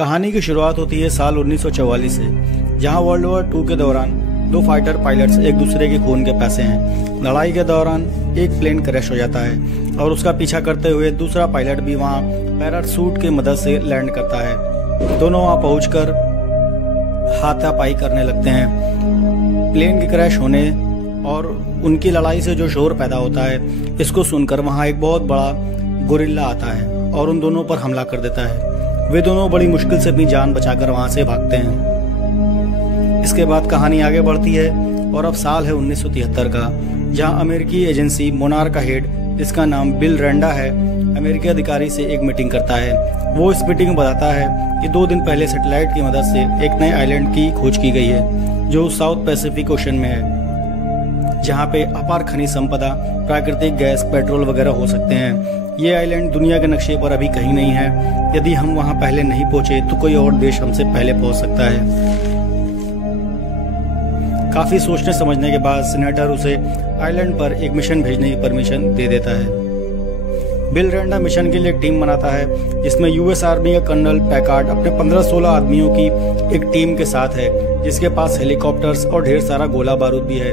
कहानी की शुरुआत होती है साल 1944 से, जहां वर्ल्ड वॉर 2 के दौरान दो फाइटर पायलट्स एक दूसरे के खून के प्यासे हैं। लड़ाई के दौरान एक प्लेन क्रैश हो जाता है और उसका पीछा करते हुए दूसरा पायलट भी वहां पैराशूट की मदद से लैंड करता है। दोनों वहां पहुंचकर हाथापाई करने लगते हैं। प्लेन के क्रैश होने और उनकी लड़ाई से जो शोर पैदा होता है, इसको सुनकर वहां एक बहुत बड़ा गोरिल्ला आता है और उन दोनों पर हमला कर देता है। वे दोनों बड़ी मुश्किल से अपनी जान बचाकर वहां से भागते हैं। इसके बाद कहानी आगे बढ़ती है और अब साल है 1973 का, जहां अमेरिकी एजेंसी मोनार का हेड, जिसका नाम बिल रैंडा है, अमेरिकी अधिकारी से एक मीटिंग करता है। वो इस मीटिंग में बताता है कि 2 दिन पहले सैटेलाइट की मदद से एक नए आइलैंड की खोज की गई है, जो साउथ पैसिफिक ओशन में है, जहाँ पे अपार खनिज संपदा, प्राकृतिक गैस, पेट्रोल वगैरह हो सकते हैं। ये आइलैंड दुनिया के नक्शे पर अभी कहीं नहीं है। यदि हम वहाँ पहले नहीं पहुंचे तो कोई और देश हमसे पहले पहुंच सकता है। काफी सोचने समझने के बाद सीनेटर उसे आइलैंड पर एक मिशन भेजने की परमिशन दे देता है। बिल रैंडा मिशन के लिए एक टीम बनाता है, जिसमें यूएस आर्मी का कर्नल पैकार्ड अपने 15-16 आदमियों की एक टीम के साथ है, जिसके पास हेलीकॉप्टर्स और ढेर सारा गोला बारूद भी है।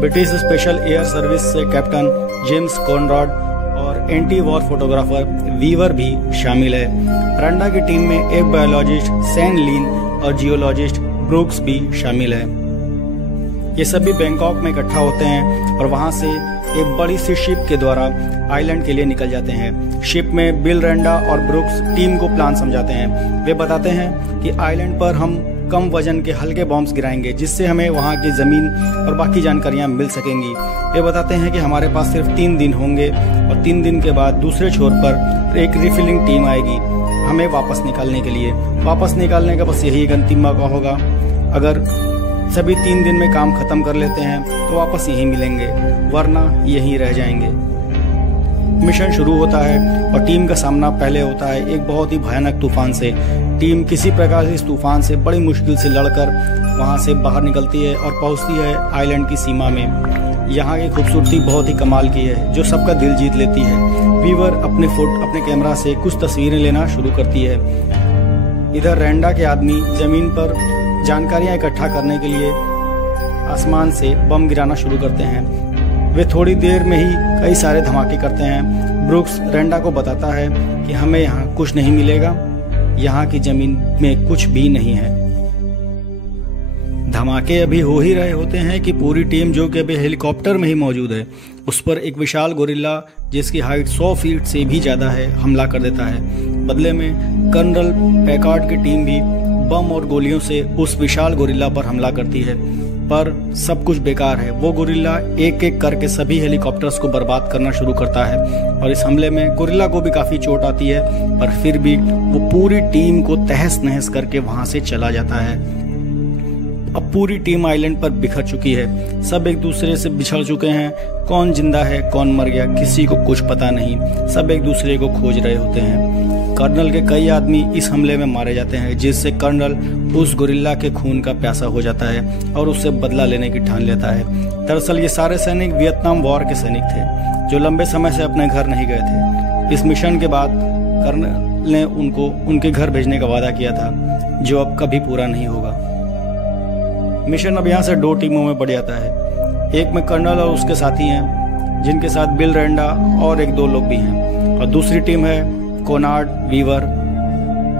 ब्रिटिश स्पेशल एयर सर्विस से कैप्टन जेम्स कॉनराड और एंटी वॉर फोटोग्राफर वीवर भी शामिल है। रैंडा की टीम में एक बायोलॉजिस्ट सैन लीन और जियोलॉजिस्ट ब्रूक्स भी शामिल है। ये सभी बैंकॉक में इकट्ठा होते हैं और वहां से एक बड़ी सी शिप के द्वारा आइलैंड के लिए निकल जाते हैं। शिप में बिल रैंडा और ब्रूक्स टीम को प्लान समझाते हैं। वे बताते हैं कि आइलैंड पर हम कम वजन के हल्के बॉम्ब्स गिराएंगे, जिससे हमें वहां की जमीन और बाकी जानकारियां मिल सकेंगी। वे बताते हैं कि हमारे पास सिर्फ 3 दिन होंगे और 3 दिन के बाद दूसरे छोर पर एक रिफिलिंग टीम आएगी हमें वापस निकालने के लिए। वापस निकालने का बस यही एक अंतिम मौका होगा। अगर सभी 3 दिन में काम खत्म कर लेते हैं तो वापस यहीं मिलेंगे, वरना यहीं रह जाएंगे। मिशन शुरू होता है और टीम का सामना पहले होता है एक बहुत ही भयानक तूफान से। टीम किसी प्रकार से इस तूफान से बड़ी मुश्किल से लड़कर वहां से बाहर निकलती है और पहुंचती है आइलैंड की सीमा में। यहाँ की खूबसूरती बहुत ही कमाल की है, जो सबका दिल जीत लेती है। वीवर अपने कैमरा से कुछ तस्वीरें लेना शुरू करती है। इधर रैंडा के आदमी जमीन पर जानकारियां इकट्ठा करने के लिए आसमान से बम गिराना शुरू करते हैं। वे थोड़ी देर में ही कई सारे धमाके करते हैं। ब्रूक्स रैंडा को बताता है कि हमें यहाँ कुछ नहीं मिलेगा, यहाँ की जमीन में कुछ भी नहीं है। धमाके अभी हो ही रहे होते हैं कि पूरी टीम, जो कि अभी हेलीकॉप्टर में ही मौजूद है, उस पर एक विशाल गोरिल्ला, जिसकी हाइट 100 फीट से भी ज्यादा है, हमला कर देता है। बदले में कर्नल पैकार्ड की टीम भी बम और गोलियों से उस विशाल गोरिल्ला पर हमला करती है, पर सब कुछ बेकार है। वो गोरिल्ला एक एक करके सभी हेलीकॉप्टर्स को बर्बाद करना शुरू करता है और इस हमले में गोरिल्ला को भी काफी चोट आती है, पर फिर भी वो पूरी टीम को तहस नहस करके वहां से चला जाता है। अब पूरी टीम आइलैंड पर बिखर चुकी है। सब एक दूसरे से बिछड़ चुके हैं। कौन जिंदा है, कौन मर गया, किसी को कुछ पता नहीं। सब एक दूसरे को खोज रहे होते हैं। कर्नल के कई आदमी इस हमले में मारे जाते हैं, जिससे कर्नल उस गोरिल्ला के खून का प्यासा हो जाता है और उससे बदला लेने की ठान लेता है। दरअसल ये सारे सैनिक वियतनाम वॉर के सैनिक थे, जो लंबे समय से अपने घर नहीं गए थे। इस मिशन के बाद कर्नल ने उनको उनके घर भेजने का वादा किया था, जो अब कभी पूरा नहीं होगा। मिशन अब यहाँ से 2 टीमों में बढ़ जाता है। एक में कर्नल और उसके साथी हैं, जिनके साथ बिल रैंडा और 1-2 लोग भी हैं, और दूसरी टीम है कोनार्ड, वीवर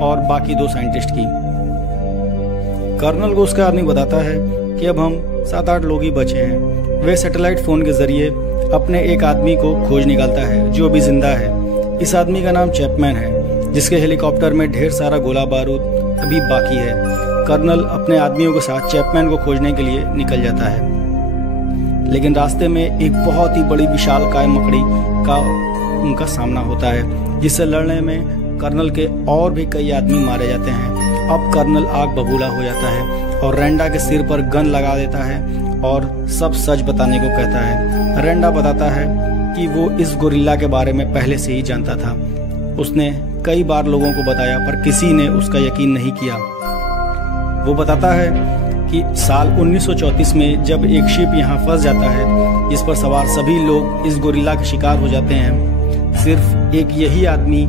और बाकी 2 साइंटिस्ट की। कर्नल को उसका आदमी बताता है कि अब हम 7-8 लोग ही बचे हैं। वे सैटेलाइट फोन के जरिए अपने एक आदमी को खोज निकालता है, जो अभी जिंदा है। इस आदमी का नाम चैपमैन है, जिसके हेलीकॉप्टर में ढेर सारा गोला बारूद अभी बाकी है। कर्नल अपने आदमियों के साथ चैपमैन को खोजने के लिए निकल जाता है, लेकिन रास्ते में एक बहुत ही बड़ी विशालकाय मकड़ी का उनका सामना होता है, जिससे लड़ने में कर्नल के और भी कई आदमी मारे जाते हैं। अब कर्नल आग बबूला हो जाता है और रैंडा के सिर पर गन लगा देता है और सब सच बताने को कहता है। रैंडा बताता है कि वो इस गोरिल्ला के बारे में पहले से ही जानता था। उसने कई बार लोगों को बताया, पर किसी ने उसका यकीन नहीं किया। वो बताता है कि साल 1934 में जब एक शिप यहाँ फंस जाता है, जिस पर सवार सभी लोग इस गोरिल्ला के शिकार हो जाते हैं, सिर्फ एक यही आदमी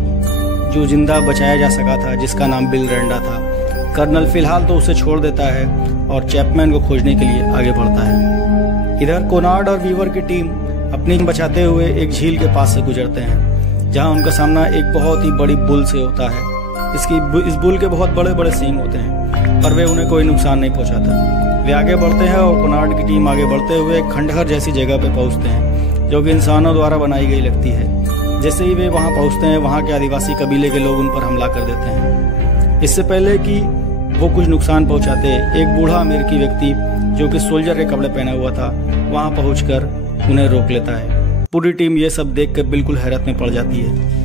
जो जिंदा बचाया जा सका था, जिसका नाम बिल रेंडा था। कर्नल फिलहाल तो उसे छोड़ देता है और चैपमैन को खोजने के लिए आगे बढ़ता है। इधर कोनार्ड और वीवर की टीम अपनी बचाते हुए एक झील के पास से गुजरते हैं, जहां उनका सामना एक बहुत ही बड़ी बुल से होता है। इस बुल के बहुत बड़े बड़े सींग होते हैं, पर वे उन्हें कोई नुकसान नहीं पहुंचाता। वे आगे बढ़ते हैं और कोनार्ड की टीम आगे बढ़ते हुए एक खंडहर जैसी जगह पे पहुंचते हैं, जो कि इंसानों द्वारा बनाई गई लगती है। जैसे ही वे वहां पहुंचते हैं, वहां के आदिवासी कबीले के लोग उन पर हमला कर देते हैं। इससे पहले कि वो कुछ नुकसान पहुंचाते, एक बूढ़ा अमेरिकी व्यक्ति जो कि सोल्जर के कपड़े पहना हुआ था, वहां पहुंचकर उन्हें रोक लेता है। पूरी टीम ये सब देखकर बिल्कुल हैरत में पड़ जाती है।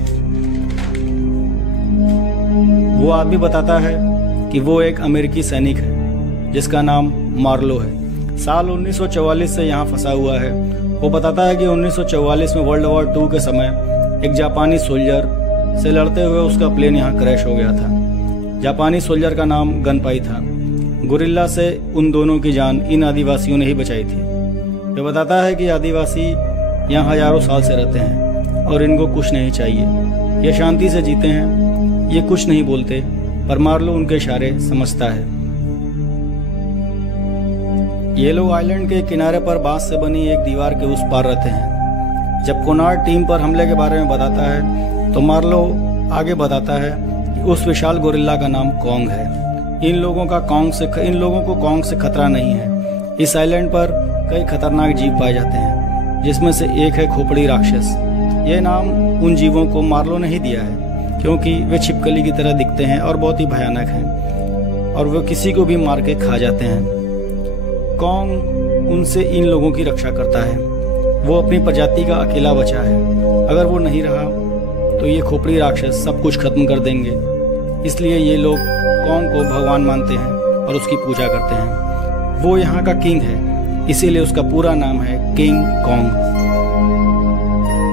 वो आदमी बताता है कि वो एक अमेरिकी सैनिक है जिसका नाम मार्लो है। साल 1944 से यहाँ फंसा हुआ है। वो बताता है कि 1944 में वर्ल्ड वॉर 2 के समय एक जापानी सोल्जर से लड़ते हुए उसका प्लेन यहाँ क्रैश हो गया था। जापानी सोल्जर का नाम गनपाई था। गोरिल्ला से उन दोनों की जान इन आदिवासियों ने ही बचाई थी। वो बताता है कि आदिवासी यहाँ हजारों साल से रहते हैं और इनको कुछ नहीं चाहिए। ये शांति से जीते हैं, ये कुछ नहीं बोलते, पर मार्लो उनके इशारे समझता है। ये लोग आइलैंड के किनारे पर बांस से बनी एक दीवार के उस पार रहते हैं। जब कोनार्ड टीम पर हमले के बारे में बताता है तो मार्लो आगे बताता है कि उस विशाल गोरिल्ला का नाम कॉन्ग है। इन लोगों को कॉन्ग से खतरा नहीं है। इस आइलैंड पर कई खतरनाक जीव पाए जाते हैं, जिसमें से एक है खोपड़ी राक्षस। यह नाम उन जीवों को मार्लो ने ही दिया है क्योंकि वे छिपकली की तरह दिखते हैं और बहुत ही भयानक हैं, और वे किसी को भी मार के खा जाते हैं। कॉन्ग उनसे इन लोगों की रक्षा करता है। वो अपनी प्रजाति का अकेला बचा है। अगर वो नहीं रहा तो ये खोपड़ी राक्षस सब कुछ खत्म कर देंगे। इसलिए ये लोग कॉन्ग को भगवान मानते हैं और उसकी पूजा करते हैं। वो यहाँ का किंग है, इसीलिए उसका पूरा नाम है किंग कॉन्ग।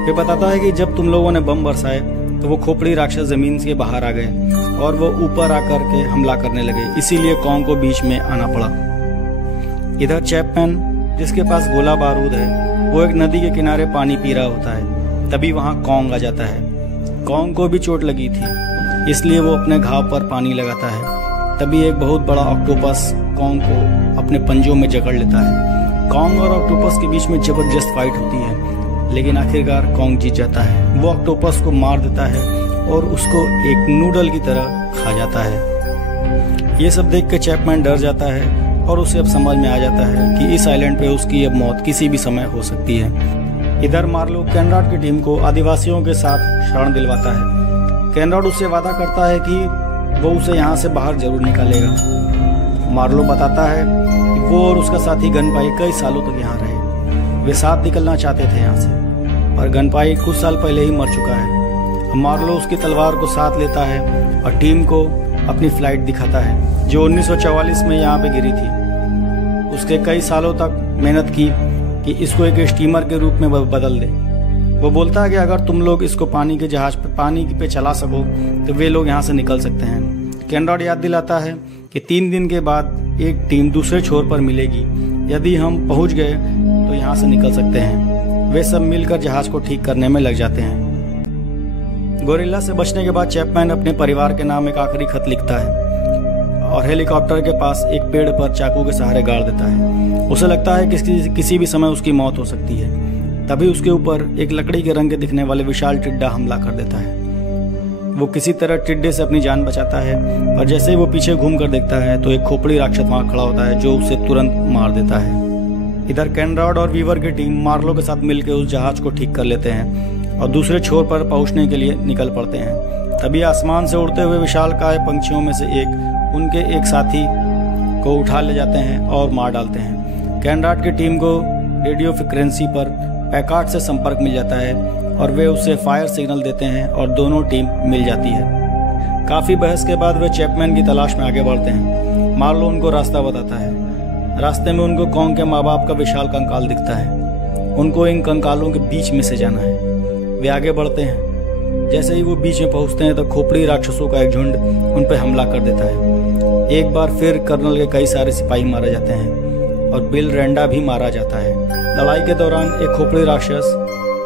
ये बताता है कि जब तुम लोगों ने बम बरसाए तो वो खोपड़ी राक्षस जमीन से बाहर आ गए और वो ऊपर आकर के हमला करने लगे, इसीलिए कॉन्ग को बीच में आना पड़ा। इधर चैपमैन, जिसके पास गोला बारूद है, वो एक नदी के किनारे पानी पी रहा होता है। तभी वहां कॉन्ग आ जाता है। कॉन्ग को भी चोट लगी थी, इसलिए वो अपने घाव पर पानी लगाता है। तभी एक बहुत बड़ा ऑक्टोपस कॉन्ग को अपने पंजों में जकड़ लेता है। कॉन्ग और ऑक्टोपस के बीच में जबरदस्त फाइट होती है, लेकिन आखिरकार कॉन्ग जीत जाता है। वो ऑक्टोपस को मार देता है और उसको एक नूडल की तरह खा जाता है। ये सब देख के चैपमैन डर जाता है और उसे अब समझ में आ जाता है कि इस आइलैंड पे उसकी अब मौत किसी भी समय हो सकती है। इधर मार्लो केनराड की टीम को आदिवासियों के साथ शरण दिलवाता है। केनराड उससे वादा करता है कि वो उसे यहाँ से बाहर जरूर निकालेगा। मार्लो बताता है कि वो और उसका साथी गनपाई कई सालों तक यहाँ रहे। वे साथ निकलना चाहते थे यहाँ से, पर गनपाई कुछ साल पहले ही मर चुका है। मार्लो उसकी तलवार को साथ लेता है और टीम को अपनी फ्लाइट दिखाता है, जो 1944 में यहाँ पे गिरी थी। उसके कई सालों तक मेहनत की कि इसको एक स्टीमर के रूप में बदल दे। वो बोलता है कि अगर तुम लोग इसको पानी के जहाज पे पानी पे चला सको तो वे लोग यहाँ से निकल सकते हैं। केनराड याद दिलाता है कि 3 दिन के बाद एक टीम दूसरे छोर पर मिलेगी। यदि हम पहुँच गए तो यहाँ से निकल सकते हैं। वे सब मिलकर जहाज को ठीक करने में लग जाते हैं। गोरिल्ला से बचने के बाद चैपमैन अपने परिवार के नाम एक आखिरी खत लिखता है और हेलीकॉप्टर के पास एक पेड़ पर चाकू के सहारे गाड़ देता है। उसे लगता है कि किसी भी समय उसकी मौत हो सकती है। तभी उसके ऊपर एक लकड़ी के रंग के दिखने वाले विशाल टिड्डा हमला कर देता है। वो किसी तरह टिड्डे से अपनी जान बचाता है, पर जैसे ही वो पीछे घूम कर देखता है तो एक खोपड़ी राक्षस वहां खड़ा होता है जो उसे तुरंत मार देता है। इधर केनराड और वीवर की टीम मार्लो के साथ मिलकर उस जहाज को ठीक कर लेते हैं और दूसरे छोर पर पहुंचने के लिए निकल पड़ते हैं। तभी आसमान से उड़ते हुए विशालकाय पंछियों में से एक उनके एक साथी को उठा ले जाते हैं और मार डालते हैं। केनराड की टीम को रेडियो फ्रिक्वेंसी पर पैकार्ड से संपर्क मिल जाता है और वे उसे फायर सिग्नल देते हैं और दोनों टीम मिल जाती है। काफ़ी बहस के बाद वे चैपमैन की तलाश में आगे बढ़ते हैं। मार्लो उनको रास्ता बताता है। रास्ते में उनको कॉन्ग के माँ बाप का विशाल कंकाल दिखता है। उनको इन कंकालों के बीच में से जाना है। वे आगे बढ़ते हैं। जैसे ही वो बीच में पहुंचते हैं तो खोपड़ी राक्षसों का एक झुंड उन पर हमला कर देता है। एक बार फिर कर्नल के कई सारे सिपाही मारे जाते हैं और बिल रेंडा भी मारा जाता है। लड़ाई के दौरान एक खोपड़ी राक्षस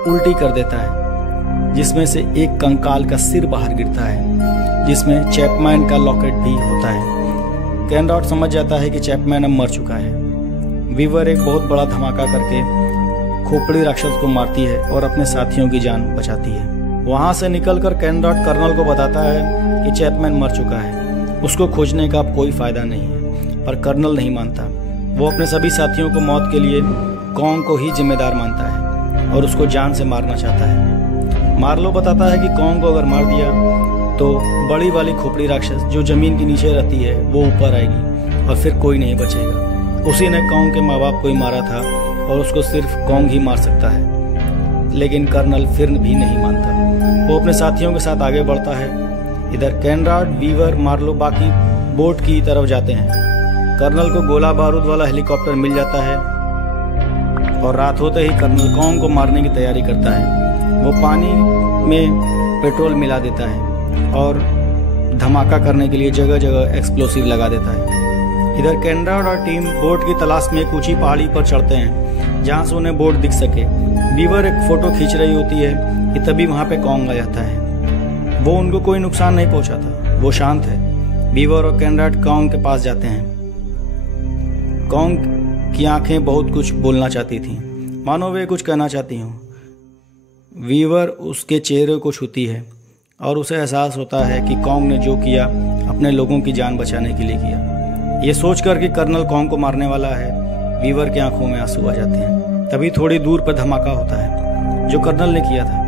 उल्टी कर देता है। जिसमें से एक कंकाल का सिर बाहर गिरता है, जिसमें चैपमैन का लॉकेट भी होता है। केनराड समझ जाता है कि चैपमैन अब मर चुका है। वीवर एक बहुत बड़ा धमाका करके खोपड़ी राक्षस को मारती है और अपने साथियों की जान बचाती है। वहां से निकलकर केनराड कर्नल को बताता है कि चैपमैन मर चुका है, उसको खोजने का अब कोई फायदा नहीं है। पर कर्नल नहीं मानता। वो अपने सभी साथियों को मौत के लिए कॉन्ग को ही जिम्मेदार मानता है और उसको जान से मारना चाहता है। मार्लो बताता है कि कॉन्ग को अगर मार दिया तो बड़ी वाली खोपड़ी राक्षस जो जमीन के नीचे रहती है वो ऊपर आएगी और फिर कोई नहीं बचेगा। उसी ने कॉन्ग के माँ बाप को ही मारा था और उसको सिर्फ कॉन्ग ही मार सकता है। लेकिन कर्नल फिर भी नहीं मानता। वो अपने साथियों के साथ आगे बढ़ता है। इधर केनराड, वीवर, मार्लो बाकी बोट की तरफ जाते हैं। कर्नल को गोला बारूद वाला हेलीकॉप्टर मिल जाता है और रात होते ही कर्नल कॉन्ग को मारने की तैयारी करता है। वो पानी में पेट्रोल मिला देता है और धमाका करने के लिए जगह जगह एक्सप्लोसिव लगा देता है। इधर केनराड और टीम बोट की तलाश में एक ऊंची पहाड़ी पर चढ़ते हैं जहां से उन्हें बोट दिख सके। वीवर एक फोटो खींच रही होती है कि तभी वहां पे कॉन्ग आ जाता है। वो उनको कोई नुकसान नहीं पहुंचाता, वो शांत है। वीवर और केनराड कॉन्ग के पास जाते हैं। कॉन्ग की आंखें बहुत कुछ बोलना चाहती थीं, मानो वे कुछ कहना चाहती हों। वीवर उसके चेहरे को छूती है और उसे एहसास होता है कि कॉन्ग ने जो किया अपने लोगों की जान बचाने के लिए किया। ये सोचकर कि कर्नल कॉन्ग को मारने वाला है, वीवर की आंखों में आंसू आ जाते हैं। तभी थोड़ी दूर पर धमाका होता है जो कर्नल ने किया था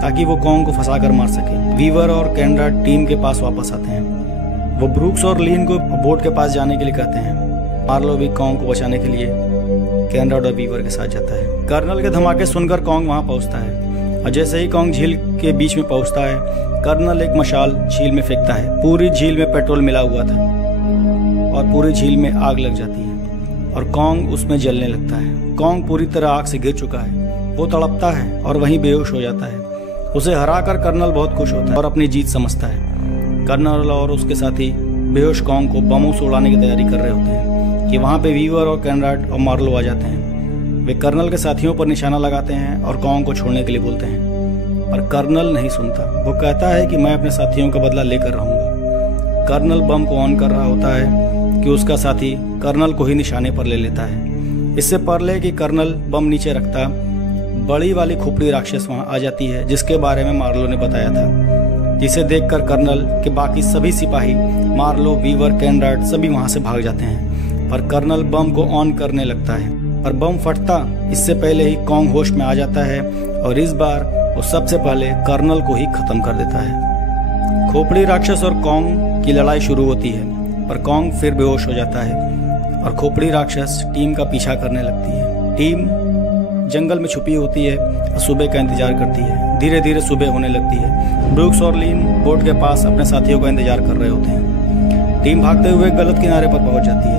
ताकि वो कॉन्ग को फंसाकर मार सके। वीवर और केनराड टीम के पास वापस आते हैं। वो ब्रूक्स और लीन को बोट के पास जाने के लिए कहते हैं। मार्लो भी कॉन्ग को बचाने के लिए केनराड और वीवर के साथ जाता है। कर्नल के धमाके सुनकर कॉन्ग वहां पहुंचता है और जैसे ही कॉन्ग झील के बीच में पहुंचता है, कर्नल एक मशाल झील में फेंकता है। पूरी झील में पेट्रोल मिला हुआ था और पूरी झील में आग लग जाती है और कॉन्ग उसमें जलने लगता है। कॉन्ग पूरी तरह आग से गिर चुका है। वो तड़पता है और वहीं बेहोश हो जाता है। उसे हराकर कर्नल बहुत खुश होता है और अपनी जीत समझता है। कर्नल और उसके साथी बेहोश कॉन्ग को बमों से उड़ाने की तैयारी कर रहे होते हैं कि वहां पे वीवर और केनराड और मार्लो आ जाते हैं। वे कर्नल के साथियों पर निशाना लगाते हैं और कॉन्ग को छोड़ने के लिए बोलते हैं, पर कर्नल नहीं सुनता। वो कहता है कि मैं अपने साथियों का बदला लेकर रहूंगा। कर्नल बम को ऑन कर रहा होता है कि उसका साथी कर्नल को ही निशाने पर ले लेता है। इससे पहले कि कर्नल बम नीचे रखता, बड़ी वाली खोपड़ी राक्षस वहां आ जाती है जिसके बारे में मार्लो ने बताया था, जिसे देखकर कर्नल के बाकी सभी सिपाही, मार्लो, वीवर, केनराड सभी वहां से भाग जाते हैं। पर कर्नल बम को ऑन करने लगता है, पर बम फटता इससे पहले ही कॉन्ग होश में आ जाता है और इस बार वो सबसे पहले कर्नल को ही खत्म कर देता है। खोपड़ी राक्षस और कॉन्ग की लड़ाई शुरू होती है, पर कॉन्ग फिर बेहोश हो जाता है और खोपड़ी राक्षस टीम का पीछा करने लगती है। टीम जंगल में छुपी होती है और सुबह का इंतजार करती है। धीरे धीरे सुबह होने लगती है। ब्रूक्स और लीन बोट के पास अपने साथियों का इंतजार कर रहे होते हैं। टीम भागते हुए गलत किनारे पर पहुंच जाती है।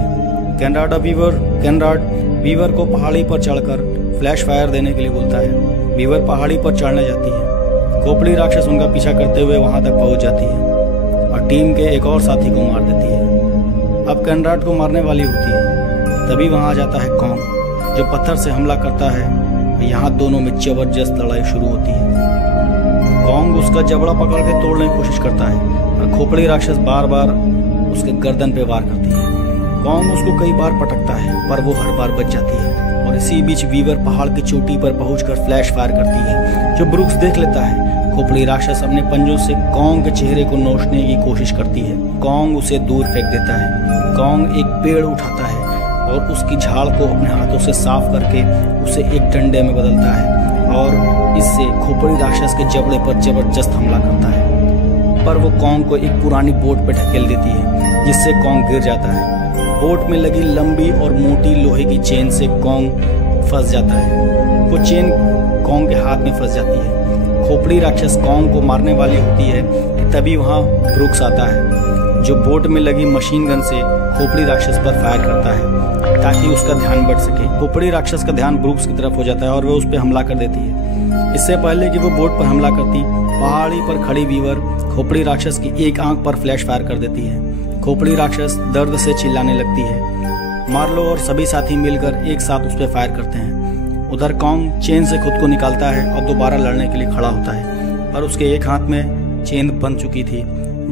केनराड वीवर को पहाड़ी पर चढ़कर फ्लैश फायर देने के लिए बोलता है। वीवर पहाड़ी पर चढ़ने जाती है। खोपड़ी राक्षस उनका पीछा करते हुए वहां तक पहुंच जाती है और टीम के एक और साथी को मार देती है। अब केनराड को मारने वाली होती है, तभी वहां आ जाता है कॉन्ग जो पत्थर से हमला करता है। यहाँ दोनों में जबरदस्त लड़ाई शुरू होती है। कॉन्ग उसका जबड़ा पकड़ के तोड़ने की कोशिश करता है और खोपड़ी राक्षस बार बार उसके गर्दन पे वार करती है। कॉन्ग उसको कई बार पटकता है पर वो हर बार बच जाती है और इसी बीच वीवर पहाड़ की चोटी पर पहुंचकर फ्लैश फायर करती है जो ब्रूक्स देख लेता है। खोपड़ी राक्षस अपने पंजों से कॉन्ग के चेहरे को नोचने की कोशिश करती है। कॉन्ग उसे दूर फेंक देता है। कॉन्ग एक पेड़ उठाता है और उसकी झाड़ को अपने हाथों से साफ करके उसे एक डंडे में बदलता है और इससे खोपड़ी राक्षस के जबड़े पर जबरदस्त हमला करता है। पर वो कॉन्ग को एक पुरानी बोट पर ढकेल देती है जिससे कॉन्ग गिर जाता है। बोट में लगी लंबी और मोटी लोहे की चेन से कॉन्ग फंस जाता है। वो चेन कॉन्ग के हाथ में फंस जाती है। खोपड़ी राक्षस कॉन्ग को मारने वाली होती है कि तभी वहां ब्रूक्स आता है जो बोट में लगी मशीन गन से खोपड़ी राक्षस पर फायर करता है ताकि उसका ध्यान बढ़ सके। खोपड़ी राक्षस का ध्यान ब्रूक्स की तरफ हो जाता है और वह उस पर हमला कर देती है। इससे पहले कि वो बोट पर हमला करती, पहाड़ी पर खड़ी वीवर खोपड़ी राक्षस की एक आंख पर फ्लैश फायर कर देती है। खोपड़ी राक्षस दर्द से चिल्लाने लगती है। मार्लो और सभी साथी मिलकर एक साथ उस पर फायर करते हैं। उधर कॉन्ग चेन से खुद को निकालता है और दोबारा लड़ने के लिए खड़ा होता है। और उसके एक हाथ में चेन बंध चुकी थी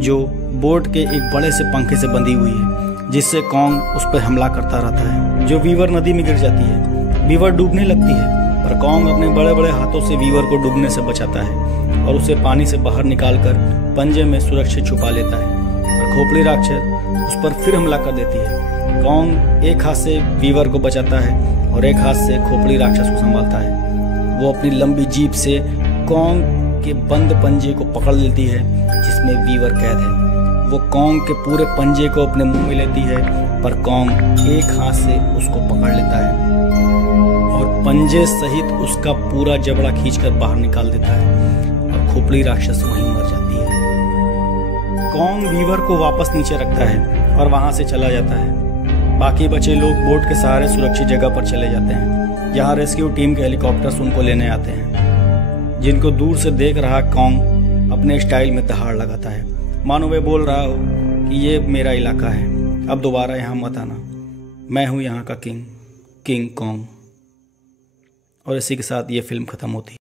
जो बोट के एक बड़े से पंखे से बंधी हुई है, जिससे कॉन्ग उस पर हमला करता रहता है। जो वीवर नदी में गिर जाती है, वीवर डूबने लगती है, पर कॉन्ग अपने बड़े बड़े हाथों से वीवर को डूबने से बचाता है और उसे पानी से बाहर निकालकर पंजे में सुरक्षित छुपा लेता है। और खोपड़ी राक्षस उस पर फिर हमला कर देती है। कॉन्ग एक हाथ से वीवर को बचाता है और एक हाथ से खोपड़ी राक्षस को संभालता है। वो अपनी लंबी जीभ से कॉन्ग के बंद पंजे को पकड़ लेती है जिसमें वीवर कैद है। वो कॉन्ग के पूरे पंजे को अपने मुंह में लेती है, पर कॉन्ग एक हाथ से उसको पकड़ लेता है और पंजे सहित उसका पूरा जबड़ा खींचकर बाहर निकाल देता है और खोपड़ी राक्षस वहीं मर जाती है। कॉन्ग वीवर को वापस नीचे रखता है और वहां से चला जाता है। बाकी बचे लोग बोट के सहारे सुरक्षित जगह पर चले जाते हैं, जहां रेस्क्यू टीम के हेलीकॉप्टर्स उनको लेने आते हैं। जिनको दूर से देख रहा कॉन्ग अपने स्टाइल में दहाड़ लगाता है, मानो वे बोल रहा हो कि ये मेरा इलाका है, अब दोबारा यहाँ मत आना, मैं हूँ यहाँ का किंग कॉन्ग। और इसी के साथ ये फिल्म खत्म होती है।